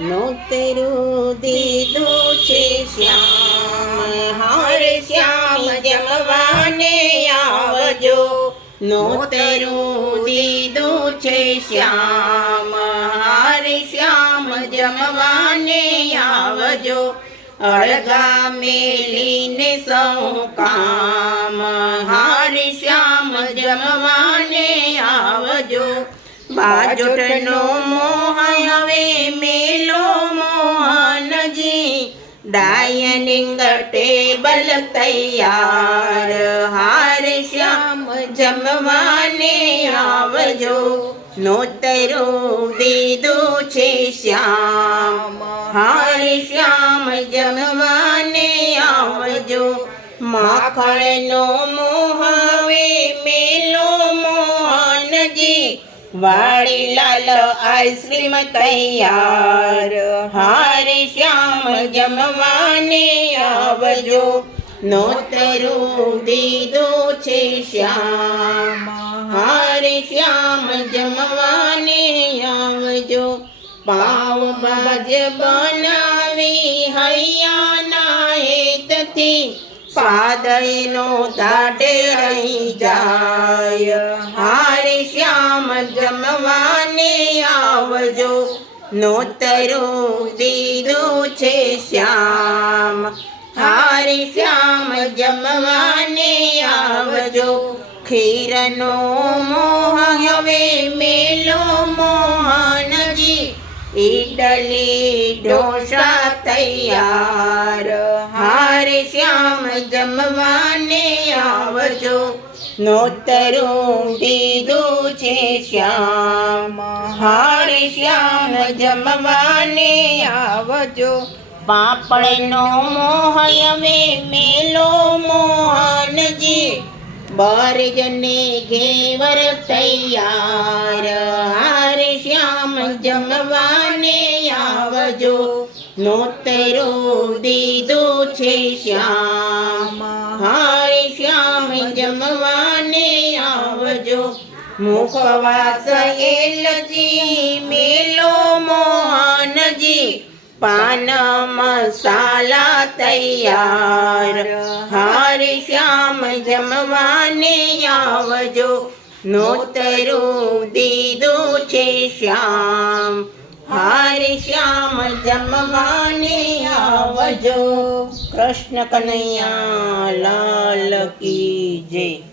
નોતરું દીધું છે શ્યામ, હારે શ્યામ જમવાને આવજો. નોતરું દીધું છે શ્યામ, હારે શ્યામ જમવાને આવજો. અળગા મેલીને સૌ કામ, હારે શ્યામ જમવાને આવજો. બાજોટનો મોહ હવે મેલો મોહનજી, ડાઇનિંગ ટેબલ તૈયાર, હારે શ્યામ જમવાને આવજો. નોતરું દીધું છે શ્યામ, હારે શ્યામ જમવાને આવજો. માખણનો મોહ હવે મેલો મોહનજી, વાડીલાલ આઈસ્ક્રીમ તૈયાર, હારે શ્યામ જમવાને આવજો. નોતરું દીધું છે શ્યામ, હારે શ્યામ જમવાને આવજો. પાવ ભાજ બનાવી હૈયાના હેતથી, પાદયનો દાઢે રહી જાય, હારે શ્યામ જમવાને આવજો. નોતરું દીધું છે શ્યામ, હારે શ્યામ જમવાને આવજો. ખીરનો મોહ હવે મેલો મોહનજી, ઈડલી ઢોસા તૈયાર, હારે શ્યામ જમવાને આવજો. નોતરું દીધું છે શ્યામ, હારે શ્યામ જમવાને આવજો. પાપડનો મોહ હવે મેલો મોહનજી, બરજને ઘેવર તૈયાર, હારે શ્યામ જમવાને આવજો. નોતરું દીધું છે શ્યામ, હારે શ્યામ જમવાને આવજો. મુખવાસ એલચી મેલો મોહનજી, પાન મસાલા તૈયાર, હારે શ્યામ જમવાને આવજો. નોતરું દીધું છે શ્યામ, હારે શ્યામ જમવાને આવજો. કૃષ્ણ કનૈયા લાલ કી જય.